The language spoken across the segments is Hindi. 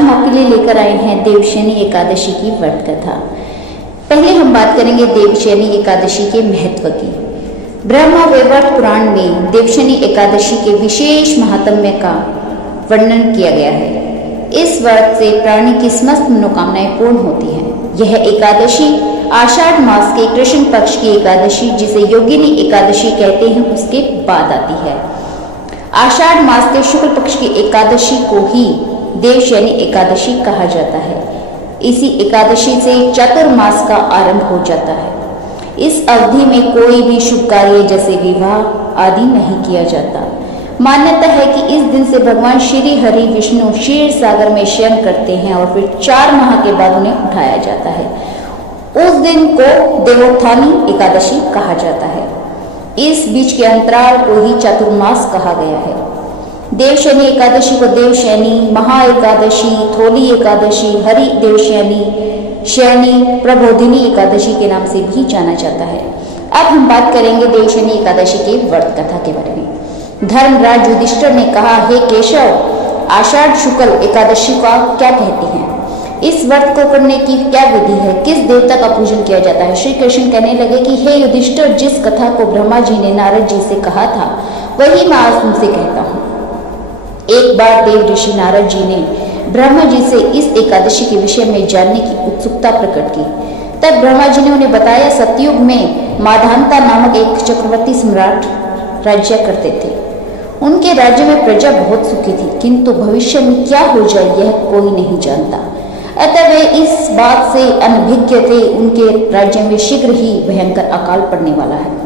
हम आपके लिए लेकर आए हैं देवशयनी एकादशी की व्रत कथा। पहले हम बात करेंगे देवशयनी एकादशी के महत्व की। ब्रह्म वैवर्त पुराण में देवशयनी एकादशी के विशेष महात्म्य का वर्णन किया गया है। इस व्रत से प्राणी की समस्त मनोकामनाएं पूर्ण होती हैं। यह एकादशी आषाढ़ मास के कृष्ण पक्ष की एकादशी, जिसे योगिनी एकादशी कहते हैं, उसके बाद आती है। आषाढ़ मास के शुक्ल पक्ष की एकादशी को ही देवशयनी एकादशी कहा जाता है। इसी एकादशी से चातुर्मास का आरंभ हो जाता है। इस अवधि में कोई भी शुभ कार्य जैसे विवाह आदि नहीं किया जाता। मान्यता है कि इस दिन से भगवान श्री हरि विष्णु क्षीर सागर में शयन करते हैं और फिर 4 माह के बाद उन्हें उठाया जाता है। उस दिन को देवोत्थानी एकादशी कहा जाता है। इस बीच के अंतराल को ही चातुर्मास कहा गया है। देवशयनी एकादशी को देवशयनी, महा एकादशी, थोली एकादशी, हरि देवशयनी, शयनी, प्रबोधिनी एकादशी के नाम से भी जाना जाता है। अब हम बात करेंगे देवशयनी एकादशी की व्रत कथा के बारे में। धर्मराज युधिष्ठिर ने कहा, हे केशव, आषाढ़ शुक्ल एकादशी का क्या कहते हैं? इस व्रत को करने की क्या विधि है? किस देवता का पूजन किया जाता है? श्री कृष्ण कहने लगे कि हे युधिष्ठिर, जिस कथा को ब्रह्मा जी ने नारद जी से कहा था वही मैं आज तुमसे कहता हूँ। एक बार देव ऋषि नारद जी ने ब्रह्मा जी से इस एकादशी के विषय में जानने की उत्सुकता प्रकट की। तब ब्रह्मा जी ने उन्हें बताया, सतयुग में माधानता नामक एक चक्रवर्ती सम्राट राज्य करते थे। उनके राज्य में प्रजा बहुत सुखी थी, किंतु भविष्य में क्या हो जाए यह कोई नहीं जानता। अतः वे इस बात से अनभिज्ञ थे। उनके राज्य में शीघ्र ही भयंकर अकाल पड़ने वाला है।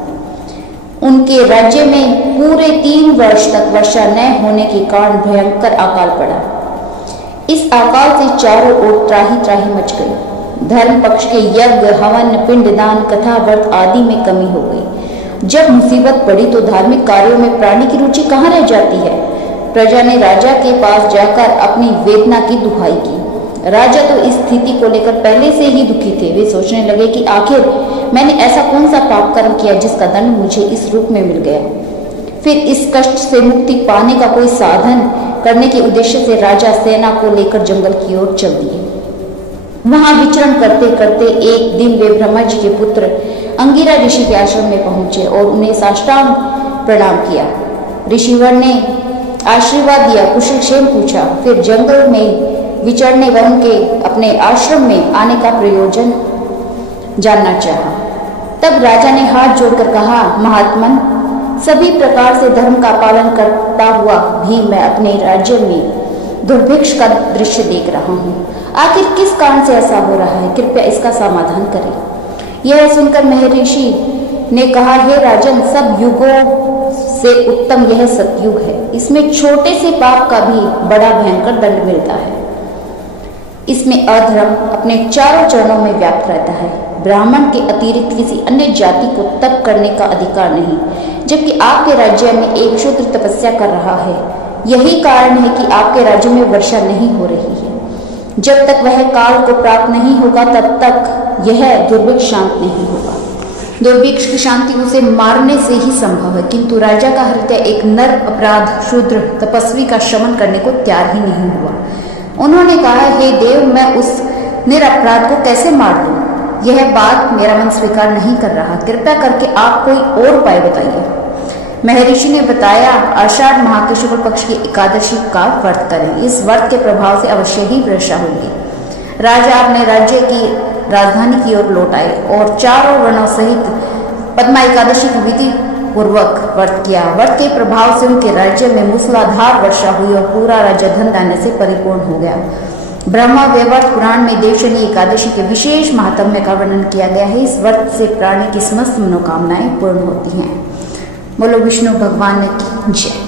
उनके राज्य में पूरे 3 वर्ष तक वर्षा न होने के कारण भयंकर अकाल पड़ा। इस अकाल से चारों ओर त्राही त्राही मच गई। धर्म पक्ष के यज्ञ, हवन, पिंडदान, कथा, व्रत आदि में कमी हो गई। जब मुसीबत पड़ी तो धार्मिक कार्यों में प्राणी की रुचि कहाँ रह जाती है? प्रजा ने राजा के पास जाकर अपनी वेदना की दुहाई की। राजा तो इस स्थिति को लेकर पहले से ही दुखी थे। वे सोचने लगे कि आखिर मैंने ऐसा कौन सा पाप कर्म किया जिसका दंड मुझे इस रूप में मिल गया। फिर इस कष्ट से मुक्ति पाने का कोई साधन करने के उद्देश्य से राजा सेना को लेकर जंगल की ओर चल दिए। वहां विचरण करते करते एक दिन वे ब्रह्मा जी के पुत्र अंगिरा ऋषि के आश्रम में पहुंचे और उन्हें साष्टांग प्रणाम किया। ऋषिवर ने आशीर्वाद दिया, कुशल क्षेम पूछा, फिर जंगल में विचरने व उनके अपने आश्रम में आने का प्रयोजन जानना चाहा। तब राजा ने हाथ जोड़कर कहा, महात्मन, सभी प्रकार से धर्म का पालन करता हुआ भी मैं अपने राज्य में दुर्भिक्ष का दृश्य देख रहा हूँ। आखिर किस कारण से ऐसा हो रहा है? कृपया इसका समाधान करें। यह सुनकर महर्षि ने कहा, हे राजन, सब युगों से उत्तम यह सतयुग है। इसमें छोटे से पाप का भी बड़ा भयंकर दंड मिलता है। इसमें अधर्म अपने चारों चरणों में व्याप्त रहता है। ब्राह्मण के अतिरिक्त किसी अन्य जाति को तप करने का अधिकार नहीं, जबकि आपके राज्य में एक शूद्र तपस्या कर रहा है। यही कारण है कि आपके राज्य में वर्षा नहीं हो रही है। जब तक वह काल को प्राप्त नहीं होगा तब तक यह दुर्भिक्ष शांत नहीं होगा। दुर्भिक्ष की शांति उसे मारने से ही संभव है, किंतु राजा का हृदय एक नर अपराध शूद्र तपस्वी का शमन करने को तैयार ही नहीं हुआ। उन्होंने कहा, हे देव, मैं उस निरपराध को कैसे मार दूं? यह बात मेरा मन स्वीकार नहीं कर रहा। कृपया करके आप कोई और उपाय बताइए। महर्षि ने बताया, आषाढ़ माह के शुक्ल पक्ष की एकादशी का व्रत करें। इस व्रत के प्रभाव से अवश्य ही वर्षा होगी। राजा अपने राज्य की राजधानी की ओर लौट आए और चारों वर्णों सहित पद्मा एकादशी की विधि पूर्वक व्रत किया। व्रत के प्रभाव से उनके राज्य में मूसलाधार वर्षा हुई और पूरा राज्य धन धान्य से परिपूर्ण हो गया। ब्रह्मा वैवर्त पुराण में देवशयनी एकादशी के विशेष महात्म्य का वर्णन किया गया है। इस व्रत से प्राणी की समस्त मनोकामनाएं पूर्ण होती हैं। बोलो विष्णु भगवान की जय।